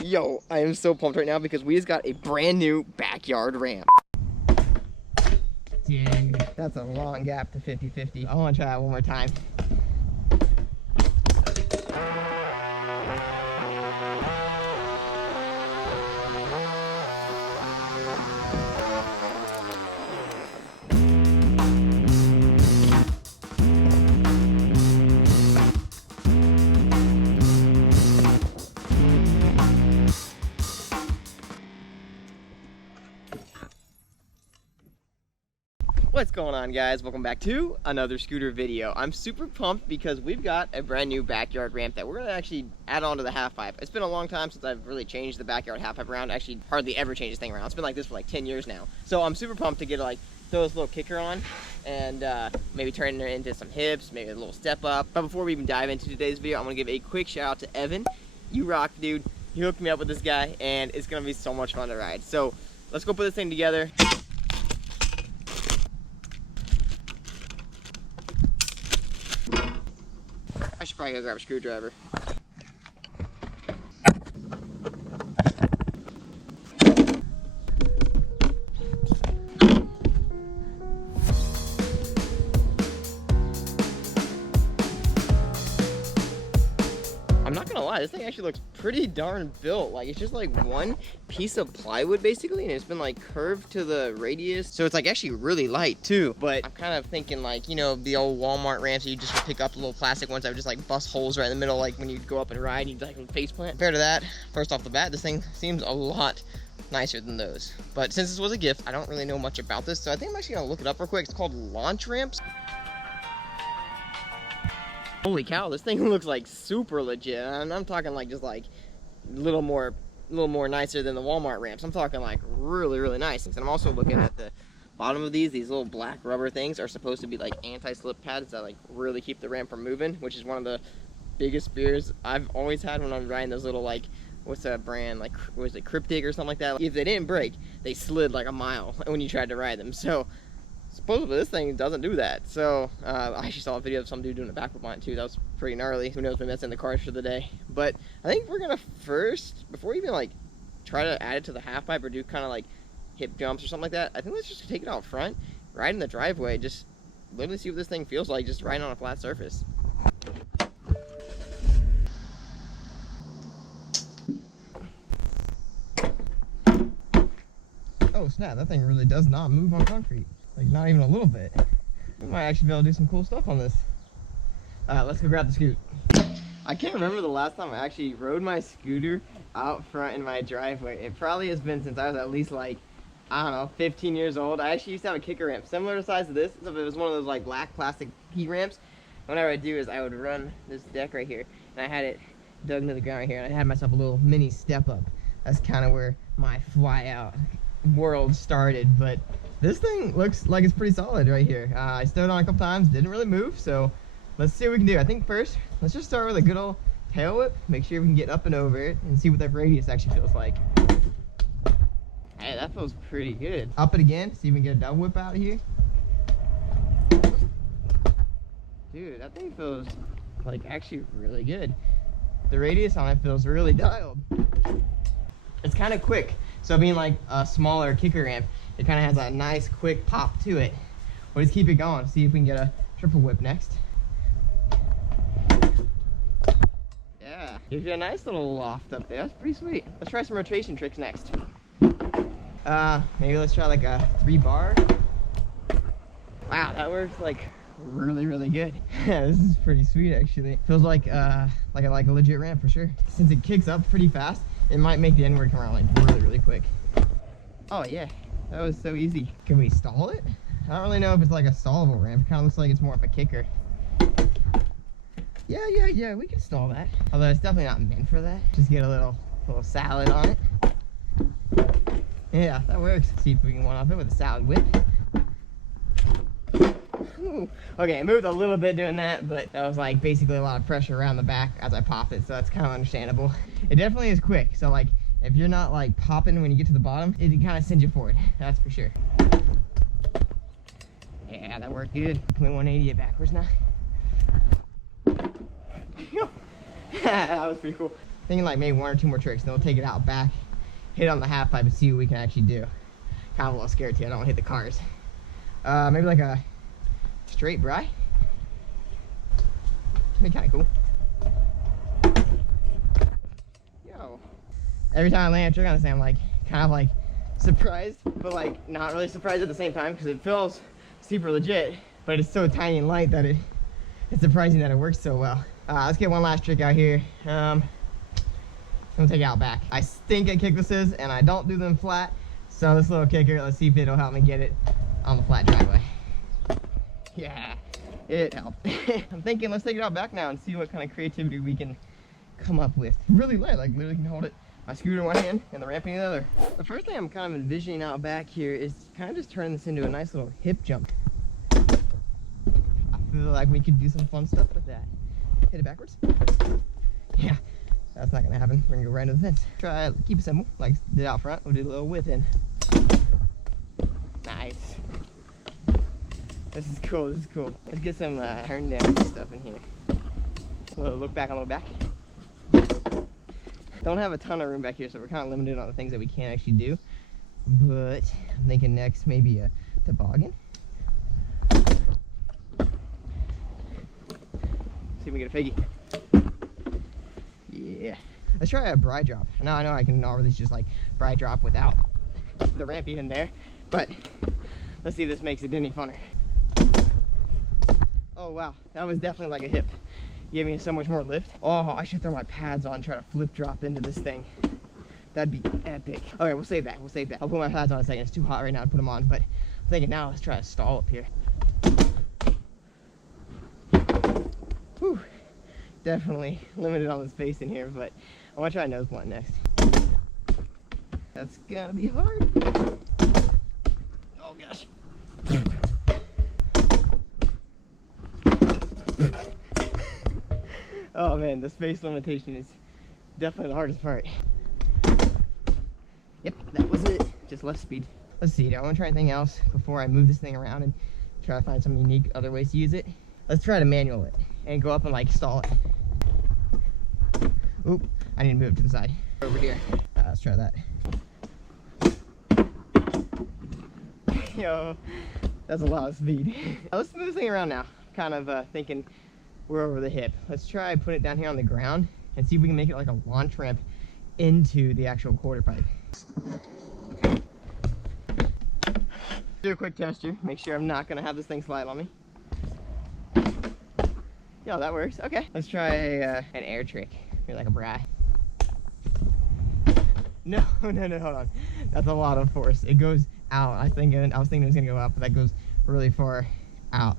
Yo, I am so pumped right now because we just got a brand new backyard ramp. Dude, that's a long gap to 50-50. I want to try that one more time. What's going on, guys? Welcome back to another scooter video. I'm super pumped because we've got a brand new backyard ramp that we're gonna actually add on to the half pipe. It's been a long time since I've really changed the backyard half pipe around. Actually, hardly ever changed this thing around. It's been like this for like 10 years now. So I'm super pumped to get like throw this little kicker on and maybe turn it into some hips, maybe a little step up. But before we even dive into today's video, I'm gonna give a quick shout out to Evan. You rock, dude. He hooked me up with this guy and it's gonna be so much fun to ride. So let's go put this thing together. I should probably go grab a screwdriver. I'm not gonna lie, this thing actually looks pretty darn built. Like, it's just like one piece of plywood basically, and it's been like curved to the radius. So it's like actually really light too. But I'm kind of thinking like, you know, the old Walmart ramps you just pick up, the little plastic ones that would just like bust holes right in the middle, like when you'd go up and ride, you'd like face plant. Compared to that, first off the bat, this thing seems a lot nicer than those. But since this was a gift, I don't really know much about this, so I think I'm actually gonna look it up real quick. It's called launch ramps. Holy cow, this thing looks like super legit. And I'm talking like just like a little more nicer than the Walmart ramps. I'm talking like really nice. And I'm also looking at the bottom of these little black rubber things are supposed to be like anti-slip pads that like really keep the ramp from moving, which is one of the biggest fears I've always had when I'm riding those little, like, what's that brand, like, was it Cryptic or something like that? If they didn't break, they slid like a mile when you tried to ride them. So supposedly this thing doesn't do that. So I actually saw a video of some dude doing a backflip on it too. That was pretty gnarly. Who knows, maybe that's in the cars for the day. But I think we're gonna first, before we even like try to add it to the half pipe or do kind of like hip jumps or something like that, I think let's just take it out front, ride in the driveway, just literally see what this thing feels like just riding on a flat surface. Oh snap, that thing really does not move on concrete. Like, not even a little bit. We might actually be able to do some cool stuff on this. Let's go grab the scoot. I can't remember the last time I actually rode my scooter out front in my driveway. It probably has been since I was at least like, I don't know, 15 years old. I actually used to have a kicker ramp similar to the size of this. So it was one of those like black plastic P ramps. What I would do is I would run this deck right here, and I had it dug into the ground right here, and I had myself a little mini step up. That's kind of where my fly out world started. But this thing looks like it's pretty solid right here. I stood on a couple times, didn't really move, so let's see what we can do. I think first, let's just start with a good old tail whip, make sure we can get up and over it, and see what that radius actually feels like. Hey, that feels pretty good. Up it again, see if we can get a double whip out of here. Dude, that thing feels like actually really good. The radius on it feels really dialed. It's kind of quick, so being like a smaller kicker ramp, it kind of has a nice quick pop to it. We'll just keep it going, see if we can get a triple whip next. Yeah, gives you a nice little loft up there. That's pretty sweet. Let's try some rotation tricks next. Maybe let's try like a 3-bar. Wow, that works like really good. Yeah, this is pretty sweet actually. Feels like a legit ramp for sure. Since it kicks up pretty fast, it might make the inward come around like really quick. Oh yeah, that was so easy. Can we stall it? I don't really know if it's like a stallable ramp. It kind of looks like it's more of a kicker. Yeah, we can stall that. Although it's definitely not meant for that. Just get a little salad on it. Yeah, that works. See if we can one-off it with a salad whip. Ooh. Okay, I moved a little bit doing that, but that was like basically a lot of pressure around the back as I popped it, so that's kind of understandable. It definitely is quick, so like if you're not like popping when you get to the bottom, it kind of sends you forward, that's for sure. Yeah, that worked good. Can we 180 it backwards now? That was pretty cool. Thinking like maybe 1 or 2 more tricks, then we'll take it out back, hit on the half pipe and see what we can actually do. Kind of a little scared too, I don't want to hit the cars. Maybe like a straight bri. Be kind of cool. Yo. Every time I land a trick on this thing, I'm like, kind of like surprised, but like not really surprised at the same time because it feels super legit, but it's so tiny and light that it's surprising that it works so well. Let's get one last trick out here. I'm gonna take it out back. I stink at kicklisses and I don't do them flat. So this little kicker, let's see if it'll help me get it on the flat driveway. Yeah, it helped. I'm thinking let's take it out back now and see what kind of creativity we can come up with. Really light, like literally can hold it. My scooter in one hand and the ramp in the other. The first thing I'm kind of envisioning out back here is kind of just turning this into a nice little hip jump. I feel like we could do some fun stuff with that. Hit it backwards. Yeah, that's not gonna happen. We're gonna go right into the fence. Try, keep it simple, like did out front, we'll do a little width in. Nice. This is cool, this is cool. Let's get some turn down stuff in here. A little look back on the back. Don't have a ton of room back here, so we're kind of limited on the things that we can actually do. But I'm thinking next maybe a toboggan. See if we get a figgy. Yeah. Let's try a bri drop. Now I know I can already just like bri drop without the ramp even there, but let's see if this makes it any funner. Oh wow, that was definitely like a hip. Gave me so much more lift. Oh, I should throw my pads on and try to flip drop into this thing. That'd be epic. Okay, we'll save that, we'll save that. I'll put my pads on in a second. It's too hot right now to put them on, but I'm thinking now let's try to stall up here. Whew. Definitely limited on the space in here, but I want to try a nose blunt next. That's gonna be hard. Oh gosh. Oh man, the space limitation is definitely the hardest part. Yep, that was it. Just less speed. Let's see, do I want to try anything else before I move this thing around and try to find some unique other ways to use it? Let's try to manual it and go up and like stall it. Oop, I need to move it to the side. Over here. Let's try that. Yo, that's a lot of speed. Let's move this thing around now. Kind of thinking we're over the hip. Let's try put it down here on the ground and see if we can make it like a launch ramp into the actual quarter pipe. Do a quick test here. Make sure I'm not gonna have this thing slide on me. Yeah, that works. Okay. Let's try an air trick. Maybe like a bri. No, hold on. That's a lot of force. It goes out. I was thinking it was gonna go up, but that goes really far out.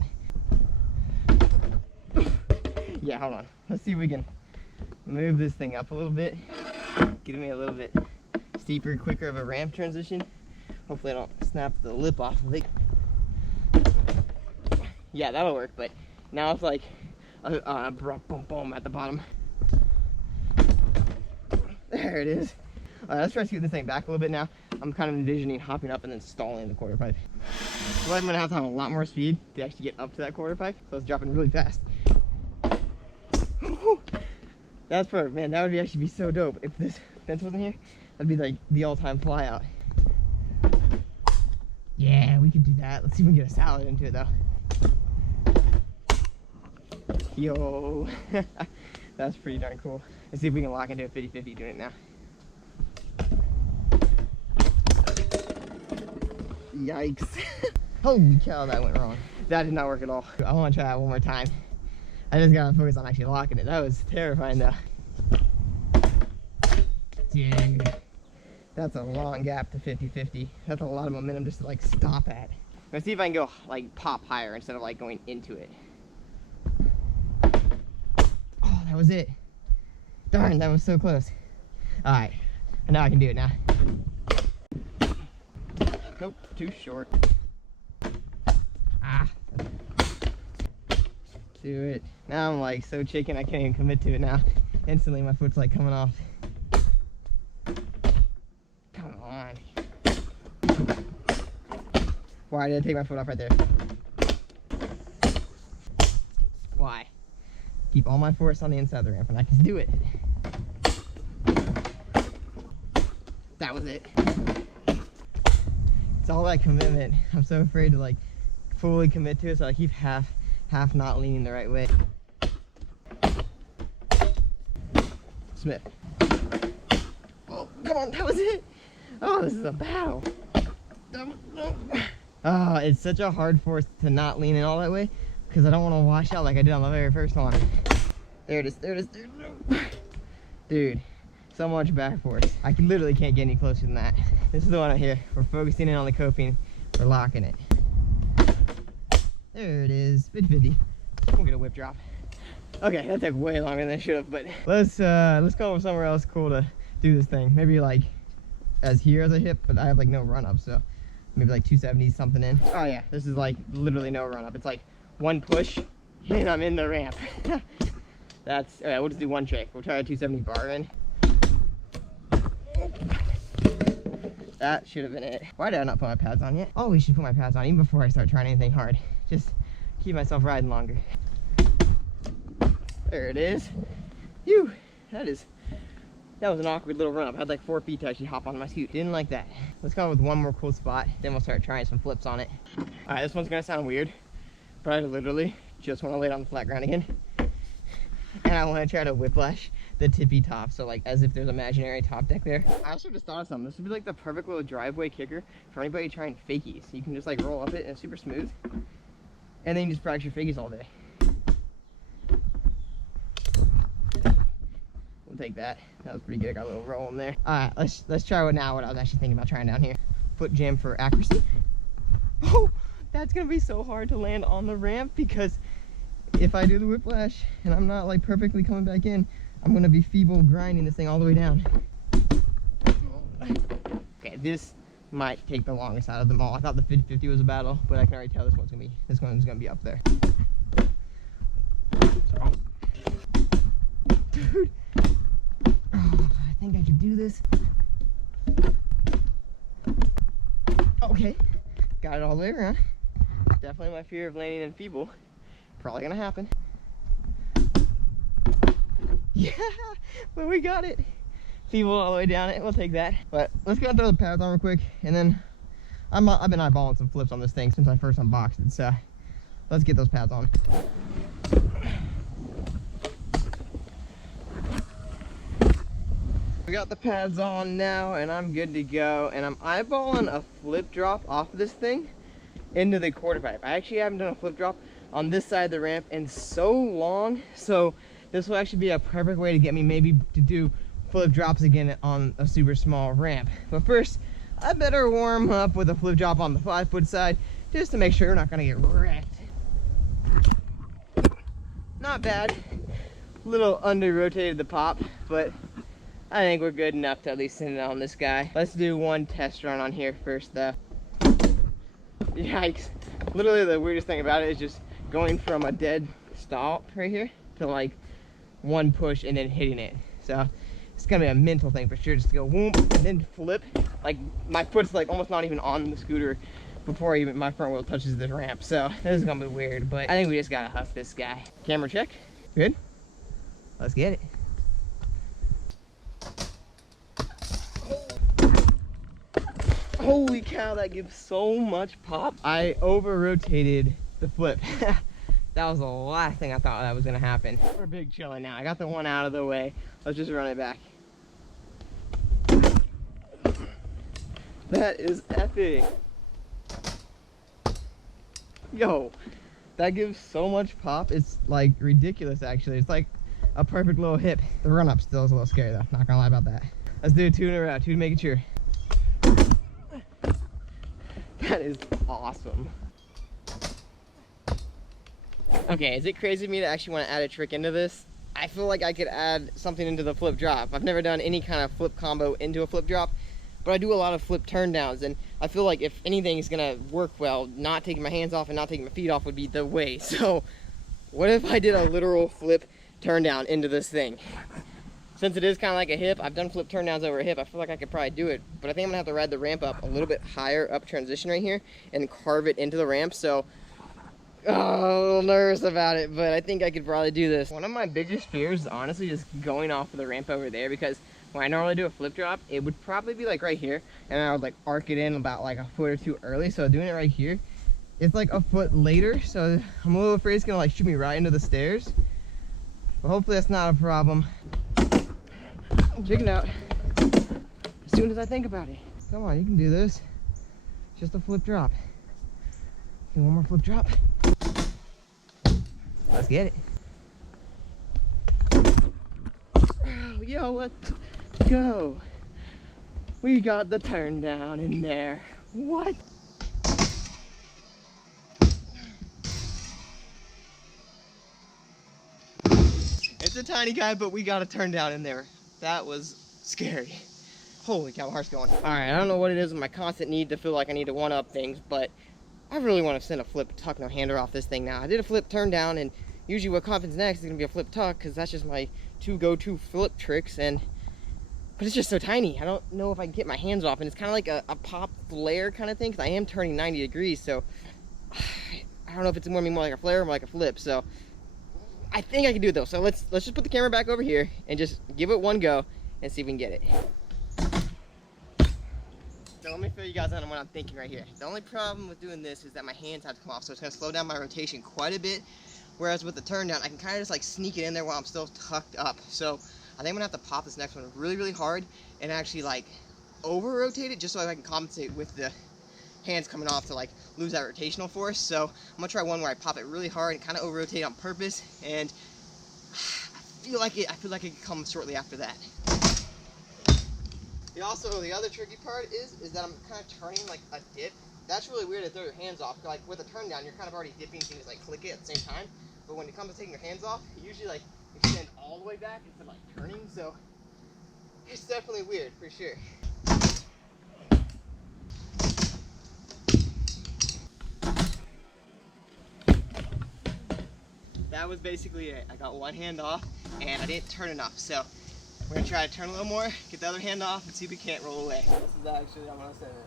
Yeah, hold on. Let's see if we can move this thing up a little bit. Give me a little bit steeper, quicker of a ramp transition. Hopefully I don't snap the lip off of it. Yeah, that'll work, but now it's like a boom boom at the bottom. There it is. Alright, let's try to scoot this thing back a little bit now. I'm kind of envisioning hopping up and then stalling the quarter pipe. So I'm gonna have to have a lot more speed to actually get up to that quarter pipe, so it's dropping really fast. That's perfect, man. That would actually be so dope. If this fence wasn't here, that'd be like the all-time fly out. Yeah, we could do that. Let's see if we can get a salad into it though. Yo, that's pretty darn cool. Let's see if we can lock into a 50-50 doing it now. Yikes. Holy cow, that went wrong. That did not work at all. I want to try that one more time. I just gotta focus on actually locking it. That was terrifying though. Dude, that's a long gap to 50-50. That's a lot of momentum just to like stop at. Let's see if I can go like pop higher instead of like going into it. Oh, that was it. Darn, that was so close. All right, and now I can do it now. Nope, too short. Ah. Do it. Now I'm like so chicken I can't even commit to it now. Instantly my foot's like coming off. Come on. Why did I take my foot off right there? Why? Keep all my force on the inside of the ramp and I can do it. That was it. It's all that commitment. I'm so afraid to like fully commit to it, so I keep half not leaning the right way. Smith. Oh, come on, that was it. Oh, this is a battle. Oh, it's such a hard force to not lean in all that way because I don't want to wash out like I did on the very first one. There it is, there it is, there it is. Dude, so much back force. I literally can't get any closer than that. This is the one right here. We're focusing in on the coping. We're locking it. There it is, 50-50. We'll get a whip drop. Okay, that took way longer than I should have, but let's go over somewhere else cool to do this thing. Maybe like as here as a hip, but I have like no run up, so maybe like 270 something in. Oh yeah, this is like literally no run up. It's like one push and I'm in the ramp. That's, okay, we'll just do one trick. We'll try a 270 bar in. That should have been it. Why did I not put my pads on yet? Always should put my pads on even before I start trying anything hard. Just keep myself riding longer. There it is. Phew, that was an awkward little run up. I had like 4 feet to actually hop on my scoot. Didn't like that. Let's go with one more cool spot, then we'll start trying some flips on it. All right, this one's gonna sound weird, but I literally just want to lay it on the flat ground again. And I want to try to whiplash the tippy top, so like as if there's imaginary top deck there. I also just thought of something. This would be like the perfect little driveway kicker for anybody trying fakies. You can just like roll up it and it's super smooth, and then you just practice your fakies all day. We'll take that. That was pretty good. Got a little roll in there. All right, let's try what I was actually thinking about trying down here. Foot jam for accuracy. Oh, that's gonna be so hard to land on the ramp because if I do the whiplash and I'm not like perfectly coming back in, I'm gonna be feeble grinding this thing all the way down. Okay, this might take the longest out of them all. I thought the 50-50 was a battle, but I can already tell this one's gonna be up there. Dude, oh, I think I can do this. Okay, got it all the way around. Definitely my fear of landing in feeble. Probably gonna happen. Yeah, but we got it. Feeble all the way down it. We'll take that. But let's go throw the pads on real quick, and then I've been eyeballing some flips on this thing since I first unboxed it. So let's get those pads on. We got the pads on now, and I'm good to go. And I'm eyeballing a flip drop off of this thing into the quarter pipe. I actually haven't done a flip drop on this side of the ramp in so long, so this will actually be a perfect way to get me maybe to do flip drops again on a super small ramp. But first, I better warm up with a flip drop on the 5-foot side just to make sure we're not gonna get wrecked. Not bad. A little under rotated the pop, but I think we're good enough to at least send it on this guy. Let's do one test run on here first though. Yikes. Literally the weirdest thing about it is just going from a dead stop right here to like one push and then hitting it. So it's gonna be a mental thing for sure, just to go whoop and then flip. Like my foot's like almost not even on the scooter before even my front wheel touches the ramp. So this is gonna be weird, but I think we just gotta huff this guy. Camera check. Good. Let's get it. Holy cow, that gives so much pop. I over rotated the flip. That was the last thing I thought that was gonna happen. We're big chilling now. I got the one out of the way. Let's just run it back. That is epic. Yo, that gives so much pop. It's like ridiculous actually. It's like a perfect little hip. The run up still is a little scary though. Not gonna lie about that. Let's do 2 in a row, 2 to make it sure. That is awesome. Okay, is it crazy to me to actually want to add a trick into this? I feel like I could add something into the flip drop. I've never done any kind of flip combo into a flip drop, but I do a lot of flip turn downs, and I feel like if anything is gonna work well, not taking my hands off and not taking my feet off would be the way. So what if I did a literal flip turn down into this thing? Since it is kind of like a hip, I've done flip turn downs over a hip. I feel like I could probably do it, but I think I'm gonna have to ride the ramp up a little bit higher up transition right here and carve it into the ramp. So, oh, a little nervous about it, but I think I could probably do this. One of my biggest fears is honestly just going off of the ramp over there, because when I normally do a flip drop, it would probably be like right here, and I would like arc it in about like a foot or two early. So doing it right here, it's like a foot later, so I'm a little afraid it's gonna like shoot me right into the stairs. But hopefully that's not a problem. I'm jigging out as soon as I think about it. Come on, you can do this. Just a flip drop. Okay, one more flip drop. Let's get it. Oh, yo, let's go. We got the turn down in there. What? It's a tiny guy, but we got a turn down in there. That was scary. Holy cow, my heart's going. All right, I don't know what it is with my constant need to feel like I need to one-up things, but I really want to send a flip tuck no hander off this thing now. I did a flip turn down, and usually what happens next is gonna be a flip tuck, because that's just my two go-to flip tricks, but it's just so tiny. I don't know if I can get my hands off, and it's kind of like a pop flare kind of thing, because I am turning 90 degrees, so I don't know if it's more like a flare or more like a flip. So I think I can do it though. So let's just put the camera back over here and just give it one go and see if we can get it. So let me fill you guys in on what I'm thinking right here. The only problem with doing this is that my hands have to come off, so it's going to slow down my rotation quite a bit. Whereas with the turn down, I can kind of just like sneak it in there while I'm still tucked up. So I think I'm going to have to pop this next one really, really hard and actually like over rotate it just so I can compensate with the hands coming off to like lose that rotational force. So I'm going to try one where I pop it really hard and kind of over rotate on purpose. And I feel like it can come shortly after that. The other tricky part is that I'm kind of turning like a dip. That's really weird to throw your hands off. Like with a turn down, you're kind of already dipping, so you can just like click it at the same time. But when it comes to taking your hands off, you usually like extend all the way back instead of like turning. So it's definitely weird for sure. That was basically it. I got one hand off and I didn't turn enough. So we're gonna try to turn a little more, get the other hand off, and see if we can't roll away. This is actually, I'm gonna send it.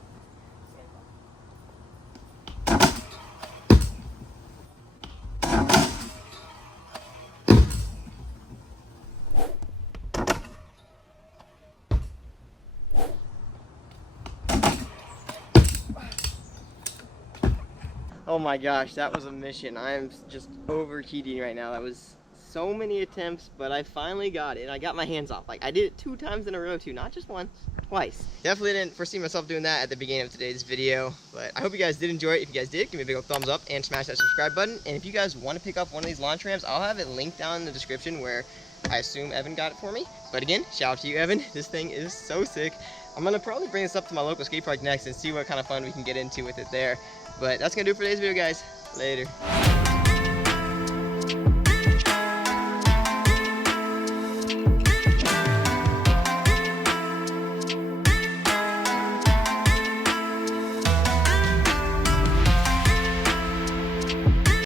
Oh my gosh, that was a mission. I am just overheating right now. That was so many attempts, but I finally got it. I got my hands off. Like I did it 2 times in a row too, not just once, twice. Definitely didn't foresee myself doing that at the beginning of today's video, but I hope you guys did enjoy it. If you guys did, give me a big old thumbs up and smash that subscribe button. And if you guys want to pick up one of these launch ramps, I'll have it linked down in the description where I assume Evan got it for me. But again, shout out to you, Evan. This thing is so sick. I'm gonna probably bring this up to my local skate park next and see what kind of fun we can get into with it there. But that's gonna do it for today's video, guys. Later.